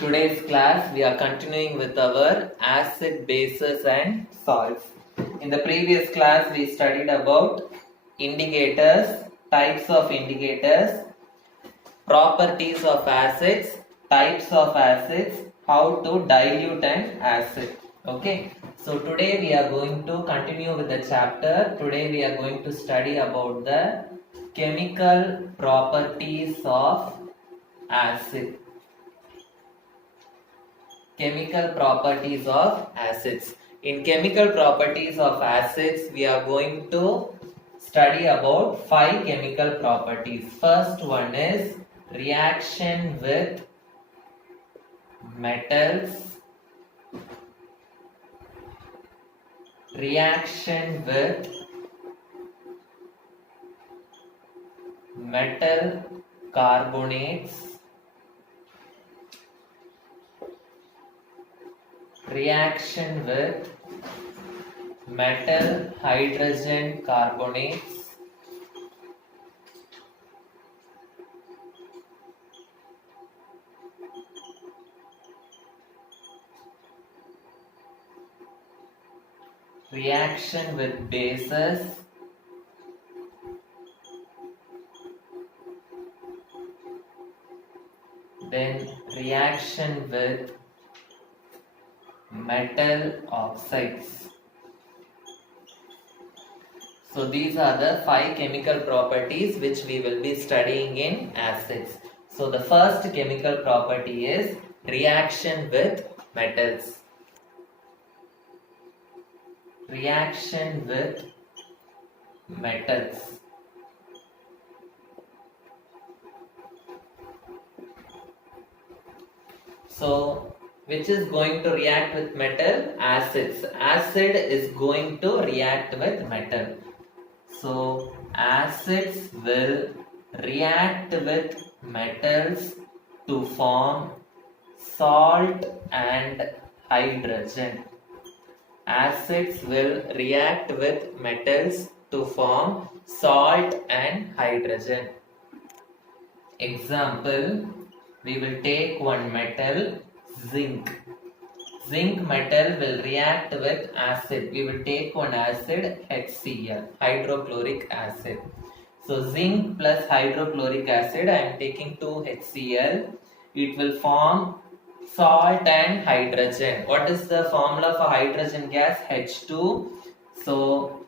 today's class, we are continuing with our acid, bases and salts. In the previous class, we studied about indicators, types of indicators, properties of acids, types of acids, how to dilute an acid. Okay, so today we are going to continue with the chapter. Today we are going to study about the chemical properties of acid. Chemical properties of acids. In chemical properties of acids, we are going to study about 5 chemical properties. First one is reaction with metals, reaction with metal carbonates, reaction with metal hydrogen carbonates, reaction with bases, then reaction with metal oxides. So these are the 5 chemical properties which we will be studying in acids. So the first chemical property is reaction with metals. Reaction with metals. So which is going to react with metal? Acids. Acid is going to react with metal. So acids will react with metals to form salt and hydrogen. Acids will react with metals to form salt and hydrogen. Example, we will take one metal, zinc. Zinc metal will react with acid. We will take one acid, HCl, hydrochloric acid. So zinc plus hydrochloric acid, I am taking 2 HCl. It will form salt and hydrogen. What is the formula for hydrogen gas? H2. So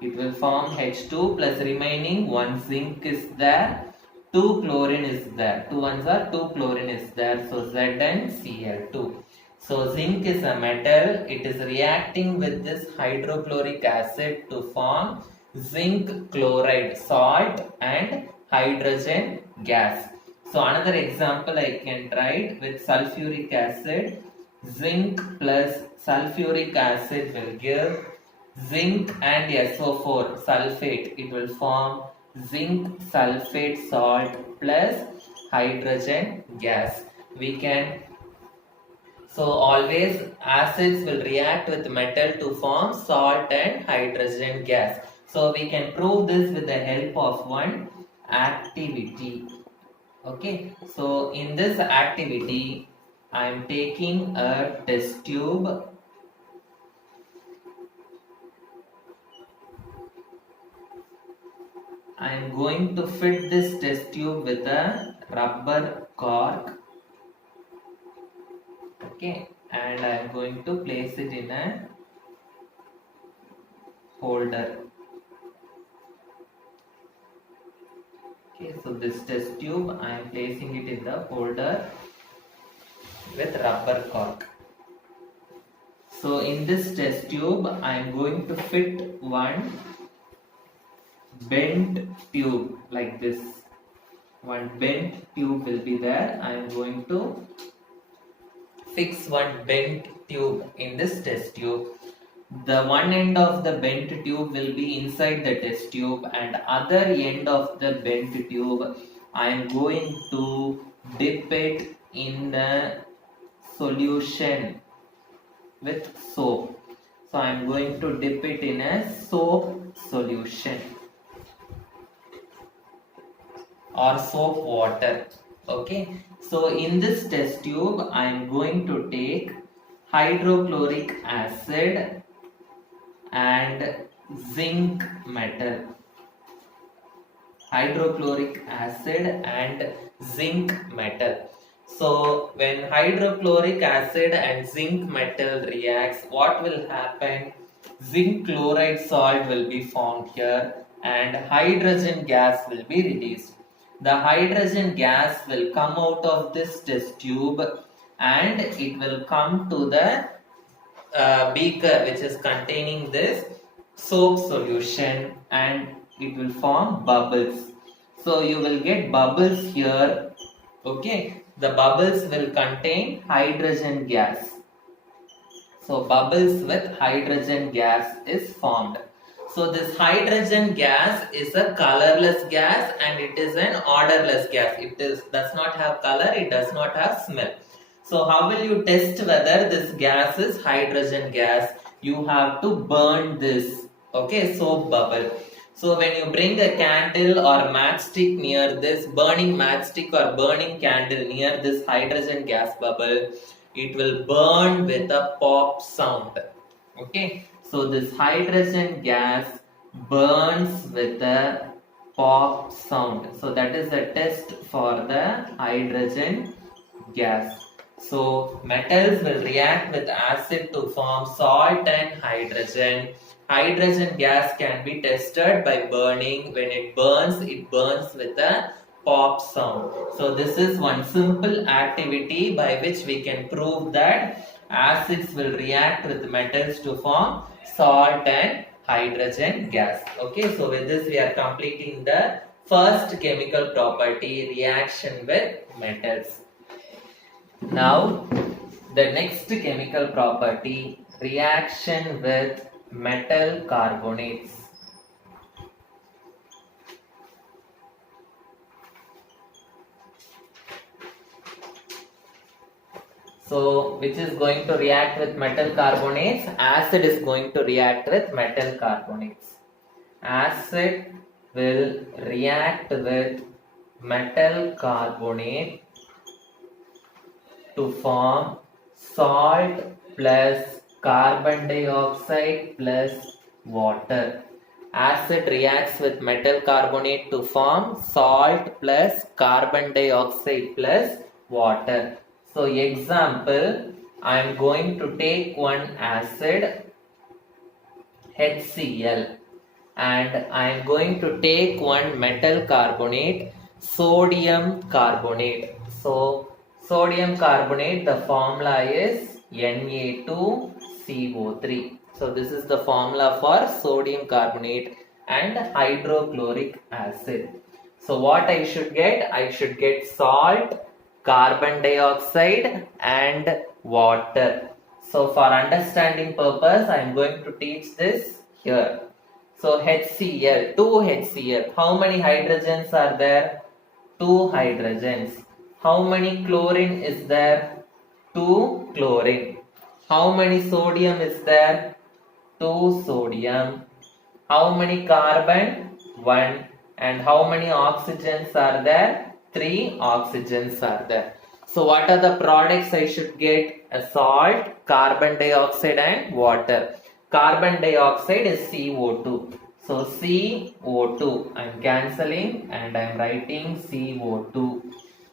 it will form H2 plus remaining 1 zinc is there. 2 chlorine is there. 2 ones are 2 chlorine is there. So Z and Cl2. So zinc is a metal. It is reacting with this hydrochloric acid to form zinc chloride, salt and hydrogen gas. So another example I can write with sulfuric acid. Zinc plus sulfuric acid will give zinc and SO4 sulfate. It will form zinc sulfate salt plus hydrogen gas. We can, so always acids will react with metal to form salt and hydrogen gas. So we can prove this with the help of one activity. Okay, so in this activity I am taking a test tube. I am going to fit this test tube with a rubber cork. Okay, and I am going to place it in a holder. Okay, so this test tube I am placing it in the holder with rubber cork. So in this test tube I am going to fit one bent tube like this. One bent tube will be there. I am going to fix one bent tube in this test tube. The one end of the bent tube will be inside the test tube and other end of the bent tube I am going to dip it in the solution with soap. So I am going to dip it in a soap solution or soap water. Okay, so in this test tube I am going to take hydrochloric acid and zinc metal. Hydrochloric acid and zinc metal. So when hydrochloric acid and zinc metal reacts, what will happen? Zinc chloride salt will be formed here and hydrogen gas will be released. The hydrogen gas will come out of this test tube and it will come to the beaker which is containing this soap solution and it will form bubbles. So you will get bubbles here. Okay, the bubbles will contain hydrogen gas. So bubbles with hydrogen gas is formed. So this hydrogen gas is a colorless gas and it is an odorless gas. It does not have color, it does not have smell. So how will you test whether this gas is hydrogen gas? You have to burn this, okay, soap bubble. So when you bring a candle or matchstick near this, burning matchstick or burning candle near this hydrogen gas bubble, it will burn with a pop sound. Okay, so this hydrogen gas burns with a pop sound. So that is a test for the hydrogen gas. So metals will react with acid to form salt and hydrogen. Hydrogen gas can be tested by burning. When it burns with a pop sound. So this is one simple activity by which we can prove that acids will react with metals to form salt and hydrogen gas. Okay, so with this we are completing the first chemical property, reaction with metals. Now the next chemical property, reaction with metal carbonates. So which is going to react with metal carbonates? Acid is going to react with metal carbonates. Acid will react with metal carbonate to form salt plus carbon dioxide plus water. Acid reacts with metal carbonate to form salt plus carbon dioxide plus water. So example, I am going to take one acid HCl and I am going to take one metal carbonate sodium carbonate. So sodium carbonate, the formula is Na2CO3. So this is the formula for sodium carbonate and hydrochloric acid. So what I should get? I should get salt, carbon dioxide and water. So for understanding purpose, I am going to teach this here. So HCl, 2 HCl. How many hydrogens are there? 2 hydrogens. How many chlorine is there? 2 chlorine. How many sodium is there? 2 sodium. How many carbon? 1. And how many oxygens are there? 3 oxygens are there. So what are the products I should get? A salt, carbon dioxide and water. Carbon dioxide is CO2. So CO2. I am cancelling and I am writing CO2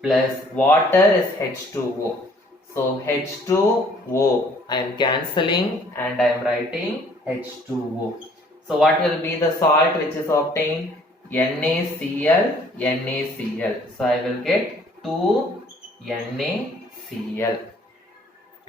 plus water is H2O. So H2O. I am cancelling and I am writing H2O. So what will be the salt which is obtained? NaCl, NaCl. So I will get 2 NaCl.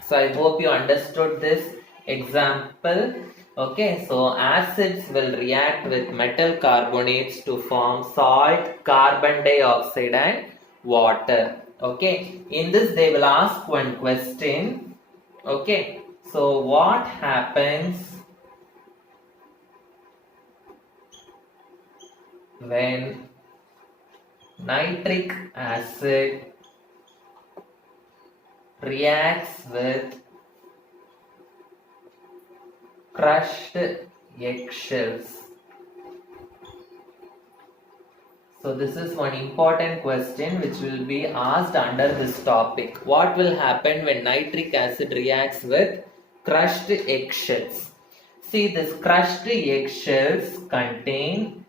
So I hope you understood this example. Okay, so acids will react with metal carbonates to form salt, carbon dioxide and water. Okay, in this they will ask one question. Okay, so what happens when nitric acid reacts with crushed eggshells? So this is one important question which will be asked under this topic. What will happen when nitric acid reacts with crushed eggshells? See, this crushed eggshells contain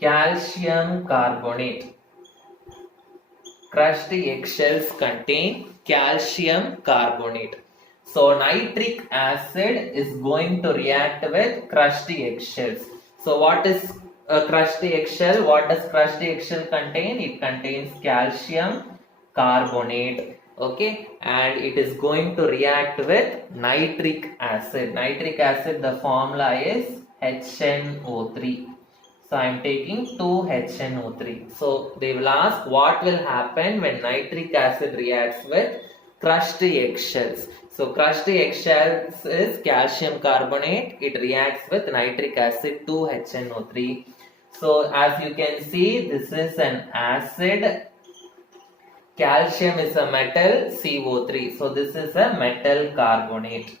calcium carbonate. Crushed eggshells contain calcium carbonate. So nitric acid is going to react with crushed eggshells. So what is a crushed eggshell? What does crushed eggshell contain? It contains calcium carbonate. Okay, and it is going to react with nitric acid. Nitric acid, the formula is HNO3. So I am taking 2HNO3. So they will ask what will happen when nitric acid reacts with crushed eggshells. So crushed eggshells is calcium carbonate. It reacts with nitric acid 2HNO3. So as you can see, this is an acid. Calcium is a metal, CO3. So this is a metal carbonate.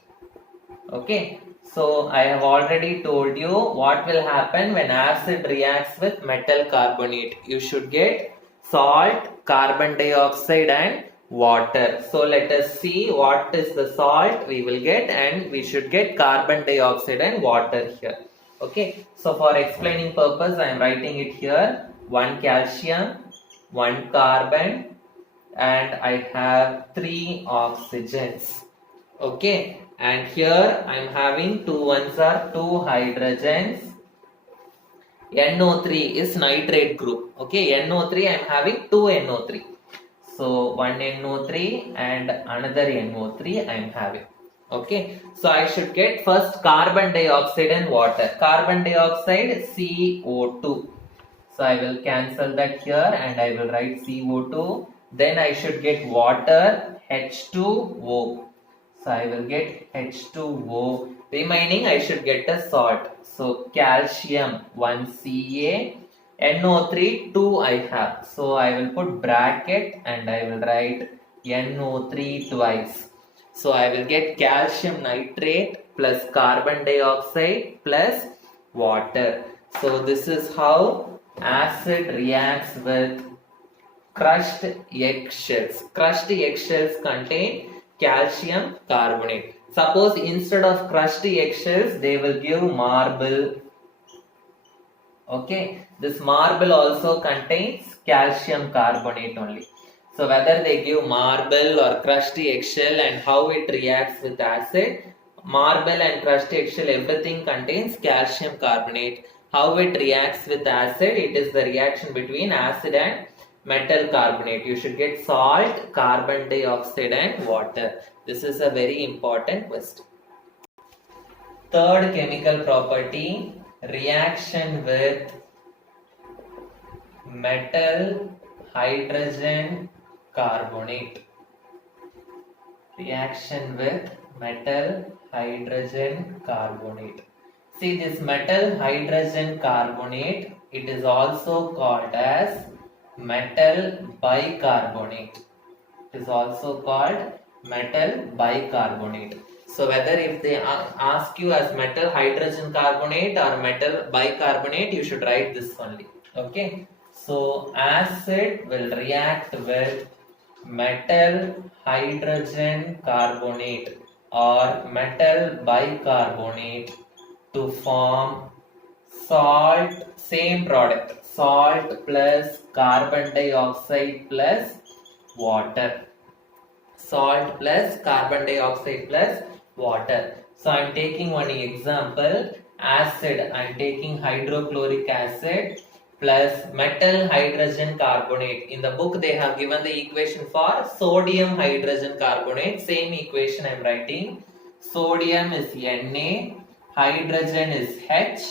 Okay. So I have already told you what will happen when acid reacts with metal carbonate. You should get salt, carbon dioxide and water. So let us see what is the salt we will get, and we should get carbon dioxide and water here. Okay. So for explaining purpose I am writing it here. 1 calcium, 1 carbon, and I have 3 oxygens. Okay. And here I am having 2 ones are 2 hydrogens. NO3 is nitrate group. Okay, NO3 I am having 2 NO3. So 1 NO3 and another NO3 I am having. Okay, so I should get first carbon dioxide and water. Carbon dioxide CO2. So I will cancel that here and I will write CO2. Then I should get water H2O. So I will get H2O. Remaining I should get a salt. So calcium 1 Ca, NO3 2 I have. So I will put bracket and I will write NO3 twice. So I will get calcium nitrate plus carbon dioxide plus water. So this is how acid reacts with crushed eggshells. Crushed eggshells contain calcium carbonate. Suppose instead of crushed eggshells they will give marble. Okay, this marble also contains calcium carbonate only. So whether they give marble or crushed eggshell and how it reacts with acid, marble and crushed eggshell everything contains calcium carbonate. How it reacts with acid? It is the reaction between acid and metal carbonate. You should get salt, carbon dioxide and water. This is a very important question. Third chemical property, reaction with metal hydrogen carbonate. Reaction with metal hydrogen carbonate. See, this metal hydrogen carbonate, it is also called as metal bicarbonate. It is also called metal bicarbonate. So whether if they ask you as metal hydrogen carbonate or metal bicarbonate, you should write this only. Okay. So acid will react with metal hydrogen carbonate or metal bicarbonate to form salt, same product, salt plus carbon dioxide plus water. Salt plus carbon dioxide plus water. So I am taking one example. Acid, I am taking hydrochloric acid plus metal hydrogen carbonate. In the book they have given the equation for sodium hydrogen carbonate. Same equation I am writing. Sodium is Na, hydrogen is H,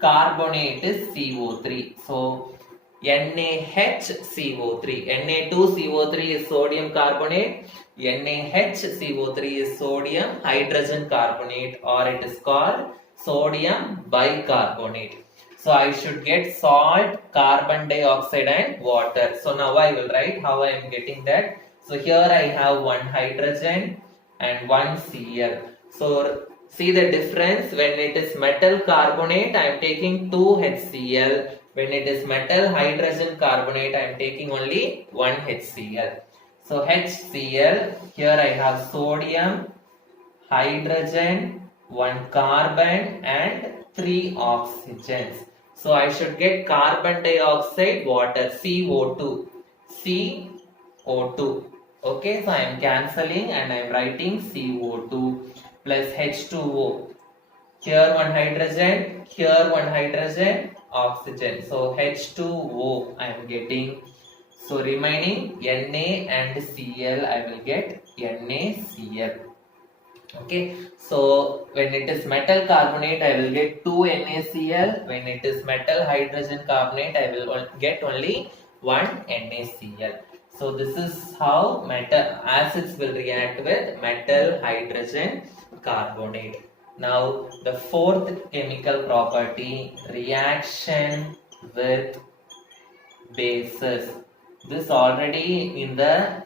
carbonate is CO3. So NaHCO3. Na2CO3 is sodium carbonate. NaHCO3 is sodium hydrogen carbonate, or it is called sodium bicarbonate. So I should get salt, carbon dioxide and water. So now I will write how I am getting that. So here I have one hydrogen and one Cl. So See the difference. When it is metal carbonate, I am taking 2 HCl. When it is metal hydrogen carbonate, I am taking only 1 HCl. So HCl, here I have sodium, hydrogen, 1 carbon and 3 oxygens. So I should get carbon dioxide, water, CO2. CO2. Okay, so I am cancelling and I am writing CO2 plus H2O. Here one hydrogen, here one hydrogen, oxygen. So H2O I am getting. So remaining Na and Cl, I will get NaCl. Okay, so when it is metal carbonate, I will get 2 NaCl. When it is metal hydrogen carbonate, I will get only 1 NaCl. So this is how metal acids will react with metal hydrogen carbonate. Now the fourth chemical property, reaction with bases. This already in the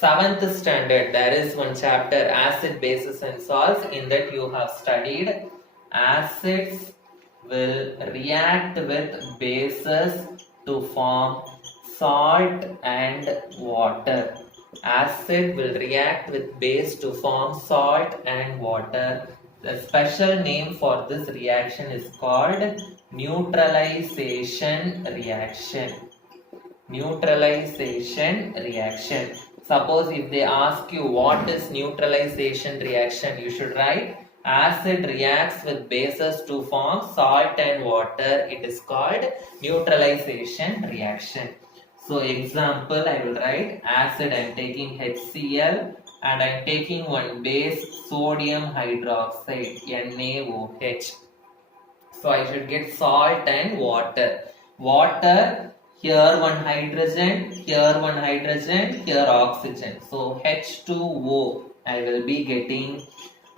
7th standard there is one chapter, acid, bases and salts. In that you have studied acids will react with bases to form salt and water. Acid will react with base to form salt and water. The special name for this reaction is called neutralization reaction. Neutralization reaction. Suppose if they ask you what is neutralization reaction, you should write acid reacts with bases to form salt and water. It is called neutralization reaction. So example, I will write acid, I am taking HCl and I am taking one base, sodium hydroxide, NaOH. So I should get salt and water. Water, here one hydrogen, here one hydrogen, here oxygen. So H2O I will be getting,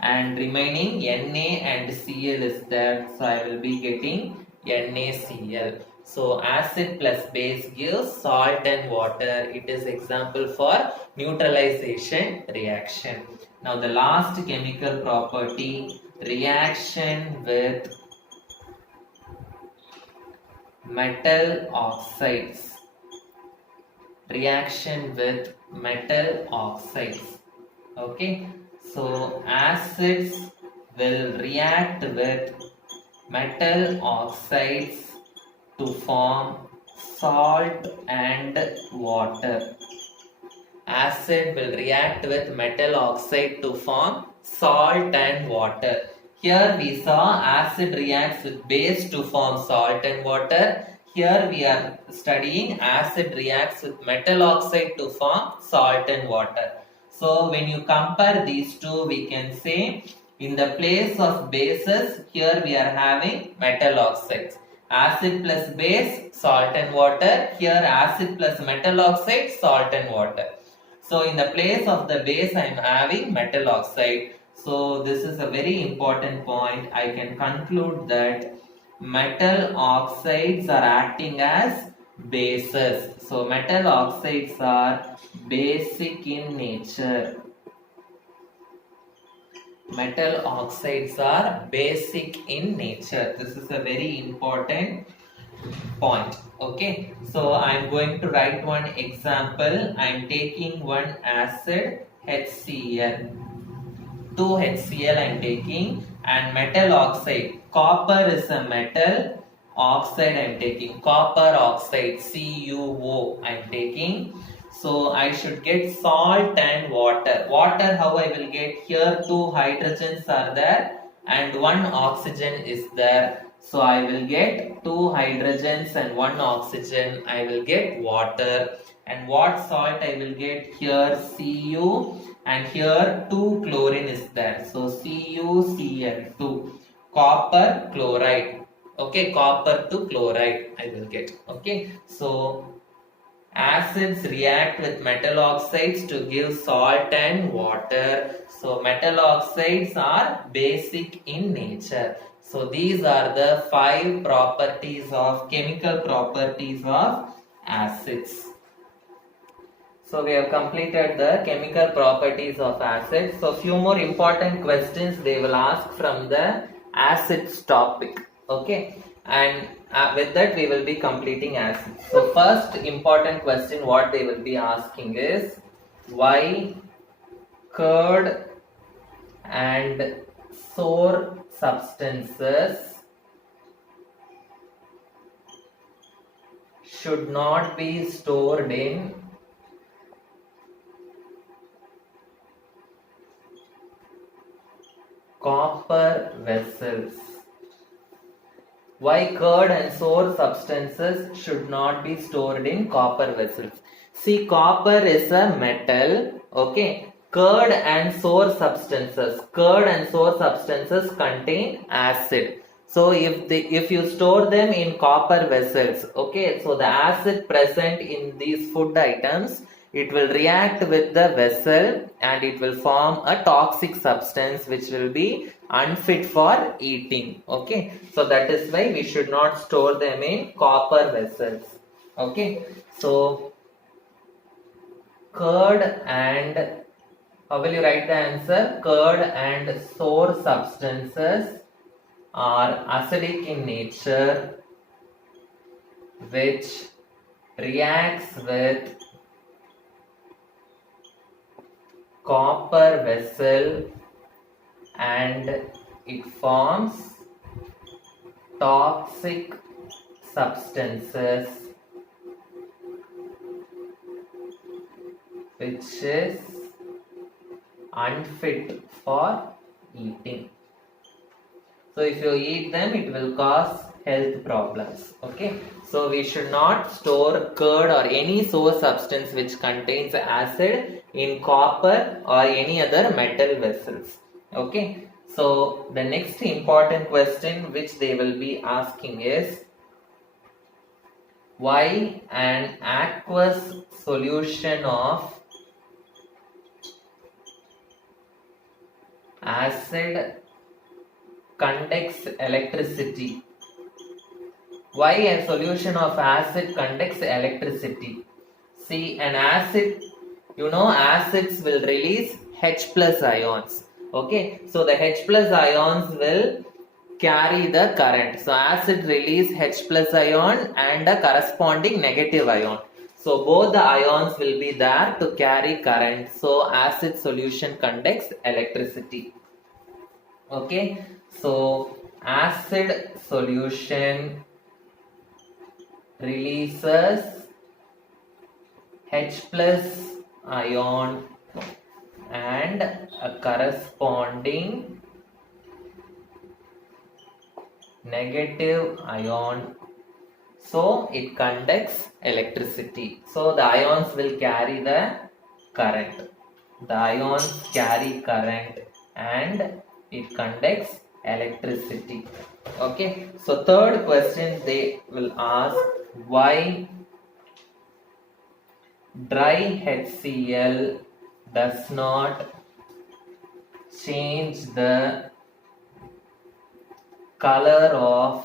and remaining Na and Cl is there. So I will be getting NaCl. So acid plus base gives salt and water. It is example for neutralization reaction. Now the last chemical property, reaction with metal oxides. Reaction with metal oxides. Okay, so acids will react with metal oxides to form salt and water. Acid will react with metal oxide to form salt and water. Here we saw acid reacts with base to form salt and water. Here we are studying acid reacts with metal oxide to form salt and water. So when you compare these two, we can say in the place of bases, here we are having metal oxides. Acid plus base, salt and water. Here acid plus metal oxide, salt and water. So in the place of the base, I am having metal oxide. So this is a very important point. I can conclude that metal oxides are acting as bases. So metal oxides are basic in nature. Metal oxides are basic in nature. This is a very important point. Okay, so I am going to write one example. I am taking one acid HCl. 2 HCl I am taking, and metal oxide. Copper is a metal oxide I am taking. Copper oxide, CuO I am taking. So I should get salt and water. Water, how I will get? Here 2 hydrogens are there and 1 oxygen is there. So I will get 2 hydrogens and 1 oxygen. I will get water. And what salt I will get? Here Cu, and here 2 chlorine is there. So CuCl2. Copper chloride. Okay, copper to chloride I will get. Okay, so acids react with metal oxides to give salt and water. So metal oxides are basic in nature. So these are the 5 properties of chemical properties of acids. So we have completed the chemical properties of acids. So few more important questions they will ask from the acids topic. Okay, and with that we will be completing acids. So first important question what they will be asking is why curd and sour substances should not be stored in copper vessels. Why curd and sour substances should not be stored in copper vessels? See, copper is a metal. Okay, curd and sour substances contain acid. So if you store them in copper vessels, okay, so the acid present in these food items, it will react with the vessel and it will form a toxic substance which will be unfit for eating. Okay, so that is why we should not store them in copper vessels. Okay, so curd and, how will you write the answer? Curd and sour substances are acidic in nature which reacts with copper vessel and it forms toxic substances which is unfit for eating. So if you eat them, it will cause health problems. Okay, so we should not store curd or any sour substance which contains acid in copper or any other metal vessels. Okay, so the next important question which they will be asking is why an aqueous solution of acid conducts electricity. Why a solution of acid conducts electricity? See, an acid, acids will release H plus ions. Okay, so the H plus ions will carry the current. So acid release H plus ion and a corresponding negative ion. So both the ions will be there to carry current. So acid solution conducts electricity. Okay, so acid solution releases H plus ion and a corresponding negative ion. So it conducts electricity. So the ions will carry the current. The ions carry current and it conducts electricity. Okay, so third question they will ask why dry HCl does not change the color of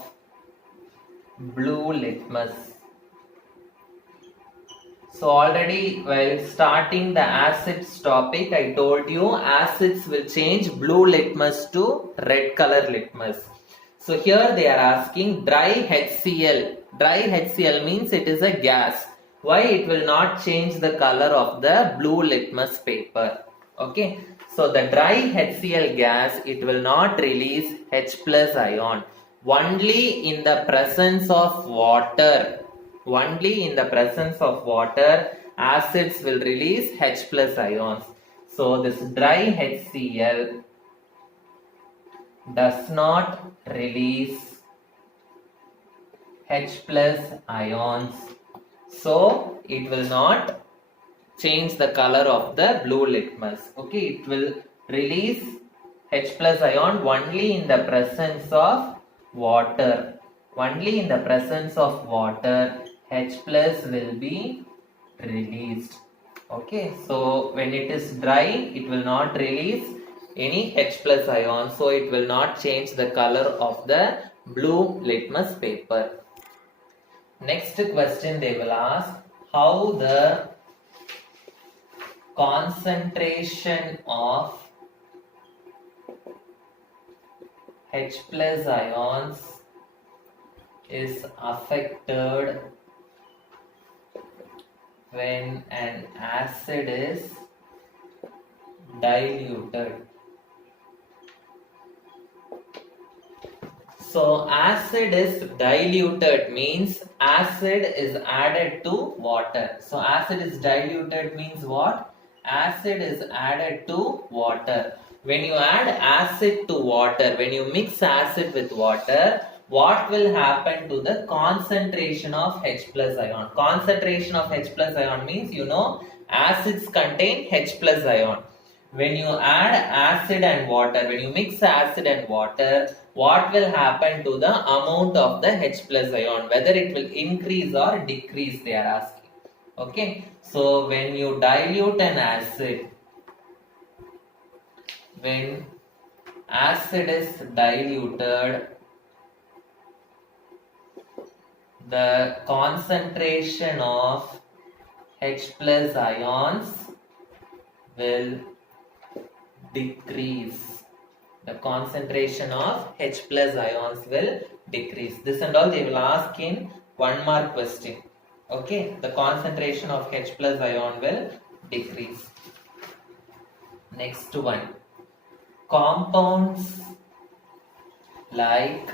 blue litmus. So already while starting the acids topic, I told you acids will change blue litmus to red color litmus. So here they are asking dry HCl. Dry HCl means it is a gas. Why it will not change the color of the blue litmus paper? Okay. So the dry HCl gas, it will not release H plus ion. Only in the presence of water. Only in the presence of water, acids will release H plus ions. So this dry HCl does not release H plus ions. So it will not change the color of the blue litmus. Okay, it will release H plus ion only in the presence of water. Only in the presence of water, H plus will be released. Okay, so when it is dry, it will not release any H plus ion, so it will not change the color of the blue litmus paper. Next question they will ask how the concentration of H plus ions is affected when an acid is diluted. So acid is diluted means acid is added to water. So acid is diluted means what? Acid is added to water. When you add acid to water, when you mix acid with water, what will happen to the concentration of H plus ion? Concentration of H plus ion means acids contain H plus ion. When you add acid and water, when you mix acid and water, what will happen to the amount of the H plus ion? Whether it will increase or decrease, they are asking. Okay, so when you dilute an acid, when acid is diluted, the concentration of H plus ions will decrease. The concentration of H plus ions will decrease. This and all they will ask in 1 mark question. Okay, the concentration of H plus ion will decrease. Next one. Compounds like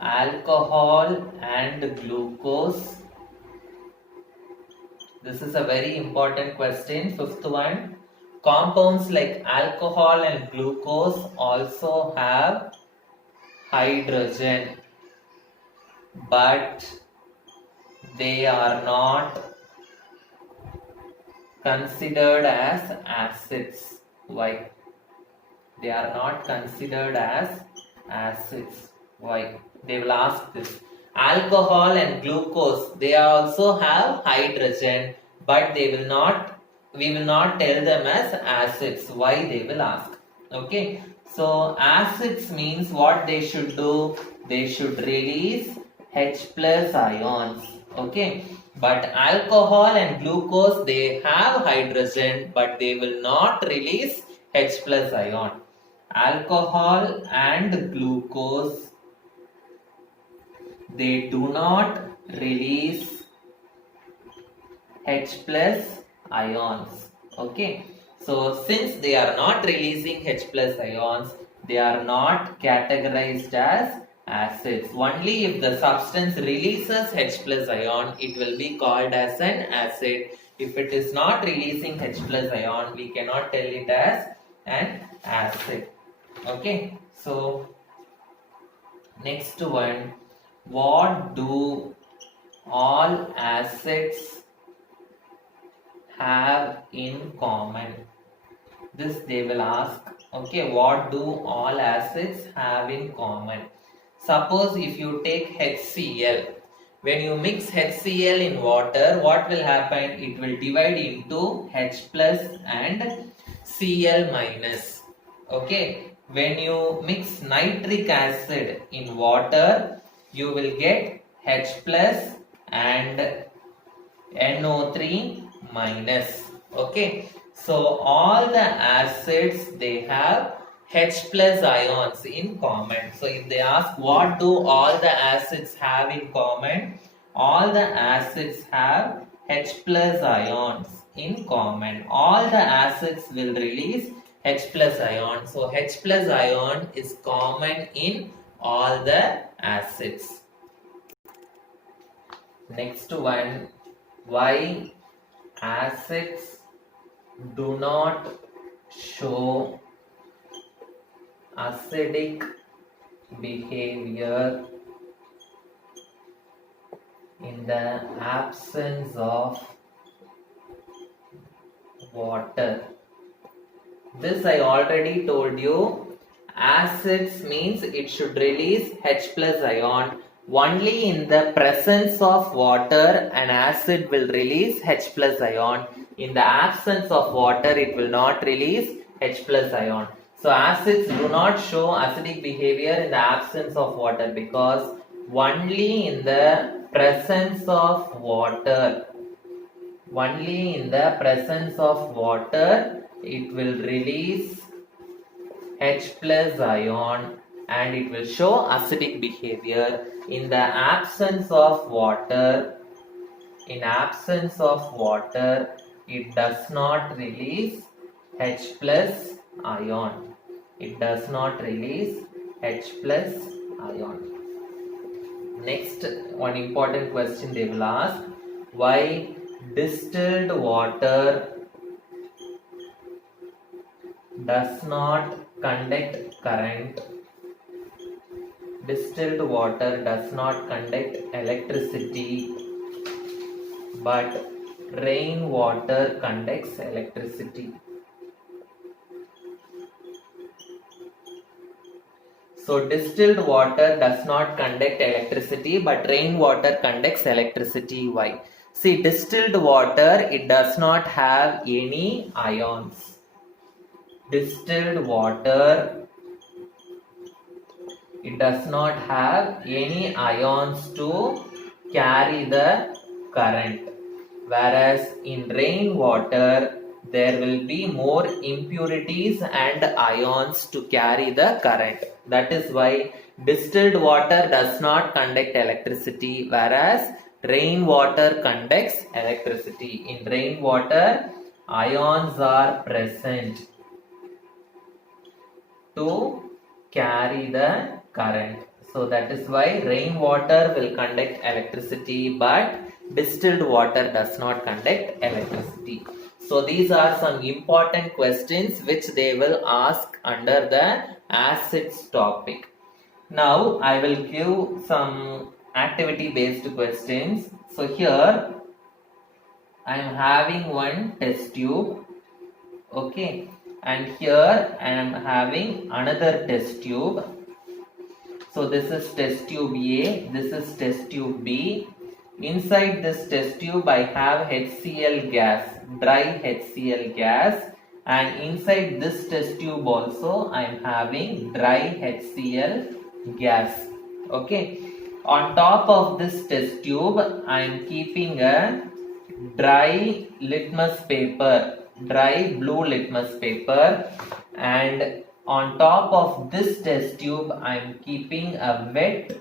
alcohol and glucose. This is a very important question. 5th one. Compounds like alcohol and glucose also have hydrogen, but they are not considered as acids. Why? They are not considered as acids. Why? They will ask this. Alcohol and glucose, they also have hydrogen, but we will not tell them as acids. Why? They will ask. Okay. So acids means what they should do? They should release H plus ions. Okay. But alcohol and glucose, they have hydrogen, but they will not release H plus ion. Alcohol and glucose, they do not release H plus ions. Okay. So since they are not releasing H plus ions, they are not categorized as acids. Only if the substance releases H plus ion, it will be called as an acid. If it is not releasing H plus ion, we cannot tell it as an acid. Okay. So next one. What do all acids have in common? This they will ask. Okay, what do all acids have in common? Suppose if you take HCl, when you mix HCl in water, what will happen? It will divide into H plus and Cl minus. Okay, when you mix nitric acid in water, you will get H plus and NO3 minus. Okay, so all the acids, they have H plus ions in common. So if they ask what do all the acids have in common, all the acids have H plus ions in common. All the acids will release H plus ion. So H plus ion is common in all the acids. Next one, why acids do not show acidic behavior in the absence of water. This I already told you. Acids means it should release H plus ion. Only in the presence of water an acid will release H plus ion. In the absence of water it will not release H plus ion. So acids do not show acidic behavior in the absence of water because only in the presence of water Only in the presence of water it will release H plus ion and it will show acidic behavior. In the absence of water, it does not release H plus ion. It does not release H plus ion. Next, one important question they will ask: why distilled water does not conduct current? Distilled water does not conduct electricity, but rainwater conducts electricity. So distilled water does not conduct electricity, but rainwater conducts electricity. Why? See, distilled water, it does not have any ions. Distilled water, it does not have any ions to carry the current. Whereas in rainwater, there will be more impurities and ions to carry the current. That is why distilled water does not conduct electricity, whereas rainwater conducts electricity. In rainwater, ions are present to carry the current. So that is why rainwater will conduct electricity, but distilled water does not conduct electricity. So these are some important questions which they will ask under the acids topic. Now I will give some activity based questions. So here I am having one test tube, okay, and here I am having another test tube. So this is test tube A, this is test tube B. Inside this test tube I have HCl gas, dry HCl gas, and inside this test tube also I am having dry HCl gas. Okay. On top of this test tube I am keeping a dry litmus paper, dry blue litmus paper, and on top of this test tube I am keeping a wet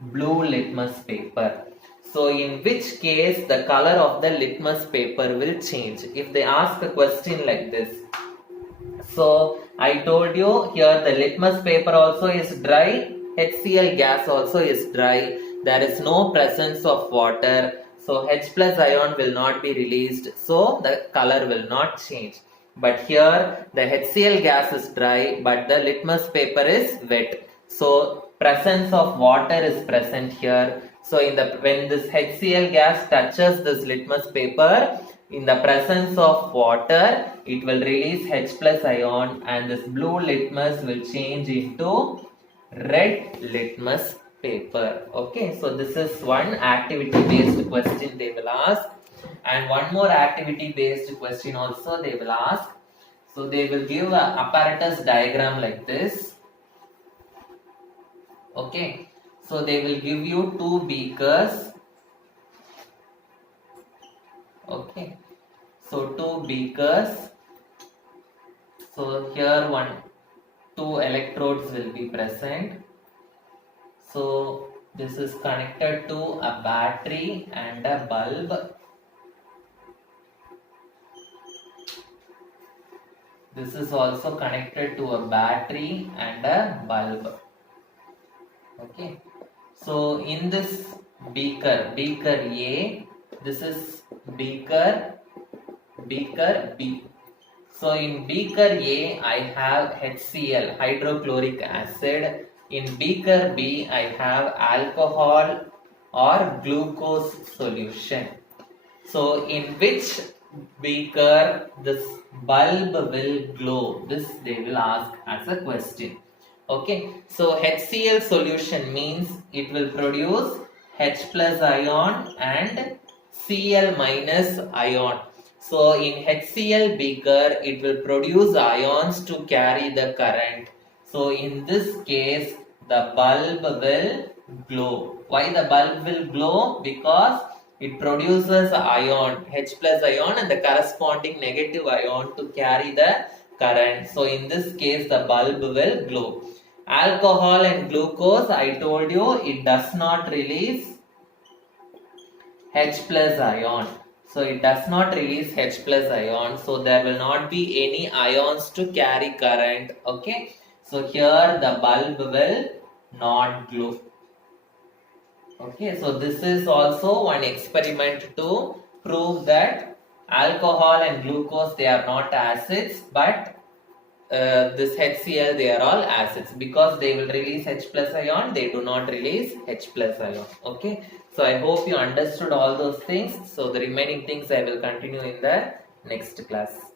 blue litmus paper. So in which case the color of the litmus paper will change if they ask a question like this. So I told you here the litmus paper also is dry, HCl gas also is dry, there is no presence of water, so H plus ion will not be released, so the color will not change. But here the HCl gas is dry but the litmus paper is wet, so presence of water is present here. So when this HCl gas touches this litmus paper, in the presence of water, it will release H plus ion and this blue litmus will change into red litmus paper. Okay, so this is one activity based question they will ask, and one more activity based question also they will ask. So they will give a apparatus diagram like this. Okay, so they will give you two beakers. Okay, so two beakers. So here two electrodes will be present. So this is connected to a battery and a bulb. This is also connected to a battery and a bulb. Okay, so in this beaker A, this is beaker B. So in beaker A, I have HCl, hydrochloric acid. In beaker B, I have alcohol or glucose solution. So in which beaker this bulb will glow? This they will ask as a question. Okay, so HCl solution means it will produce H plus ion and Cl minus ion. So in HCl beaker, it will produce ions to carry the current. So in this case, the bulb will glow. Why the bulb will glow? Because It produces ion, H plus ion and the corresponding negative ion to carry the current. So in this case the bulb will glow. Alcohol and glucose, I told you it does not release H plus ion. So it does not release H plus ion. So there will not be any ions to carry current. Okay. So here the bulb will not glow. Okay, so this is also one experiment to prove that alcohol and glucose, they are not acids, but this HCl, they are all acids because they will release H plus ion, they do not release H plus ion. Okay, so I hope you understood all those things. So the remaining things I will continue in the next class.